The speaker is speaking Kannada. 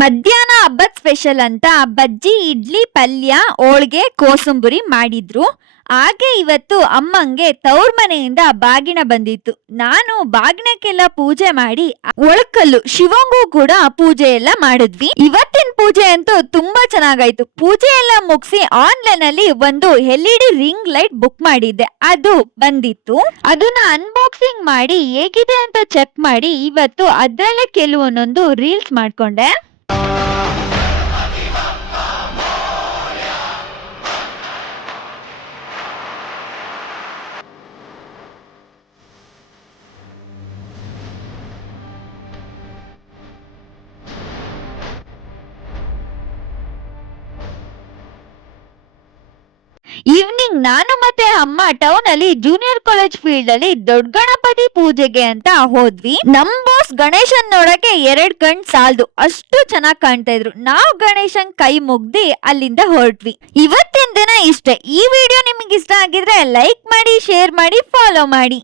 ಮಧ್ಯಾಹ್ನ ಹಬ್ಬದ ಸ್ಪೆಷಲ್ ಅಂತ ಬಜ್ಜಿ, ಇಡ್ಲಿ, ಪಲ್ಯ, ಹೋಳ್ಗೆ, ಕೋಸಂಬರಿ ಮಾಡಿದ್ರು. ಹಾಗೆ ಇವತ್ತು ಅಮ್ಮಂಗೆ ತವ್ರ ಮನೆಯಿಂದ ಬಾಗಿನ ಬಂದಿತ್ತು. ನಾನು ಬಾಗಿನಕ್ಕೆಲ್ಲ ಪೂಜೆ ಮಾಡಿ ಒಳಕಲ್ಲು ಶಿವಂಗೂ ಕೂಡ ಪೂಜೆ ಎಲ್ಲ ಮಾಡಿದ್ವಿ. ಇವತ್ತಿನ ಪೂಜೆ ಅಂತೂ ತುಂಬಾ ಚೆನ್ನಾಗಾಯ್ತು. ಪೂಜೆ ಎಲ್ಲ ಮುಗಿಸಿ ಆನ್ಲೈನ್ ಅಲ್ಲಿ ಒಂದು LED ರಿಂಗ್ ಲೈಟ್ ಬುಕ್ ಮಾಡಿದ್ದೆ, ಅದು ಬಂದಿತ್ತು. ಅದನ್ನ ಅನ್ಬಾಕ್ಸಿಂಗ್ ಮಾಡಿ ಹೇಗಿದೆ ಅಂತ ಚೆಕ್ ಮಾಡಿ ಇವತ್ತು ಅದ್ರಲ್ಲೇ ಕೆಲವೊಂದೊಂದು ರೀಲ್ಸ್ ಮಾಡ್ಕೊಂಡೆ. ಈವ್ನಿಂಗ್ ನಾನು ಮತ್ತೆ ಅಮ್ಮ ಟೌನ್ ಅಲ್ಲಿ ಜೂನಿಯರ್ ಕಾಲೇಜ್ ಫೀಲ್ಡ್ ಅಲ್ಲಿ ದೊಡ್ಡ ಗಣಪತಿ ಪೂಜೆಗೆ ಅಂತ ಹೋದ್ವಿ. ನಮ್ ಬಾಸ್ ಗಣೇಶನ್ ನೋಡಕ್ಕೆ 2 ಕಣ್ ಸಾಲ್ದು, ಅಷ್ಟು ಚೆನ್ನಾಗ್ ಕಾಣ್ತಾ ಇದ್ರು. ನಾವು ಗಣೇಶನ್ ಕೈ ಮುಗ್ದಿ ಅಲ್ಲಿಂದ ಹೊರಟ್ವಿ. ಇವತ್ತಿನ ದಿನ ಇಷ್ಟೇ. ಈ ವಿಡಿಯೋ ನಿಮಗೆ ಇಷ್ಟ ಆಗಿದ್ರೆ ಲೈಕ್ ಮಾಡಿ, ಶೇರ್ ಮಾಡಿ, ಫಾಲೋ ಮಾಡಿ.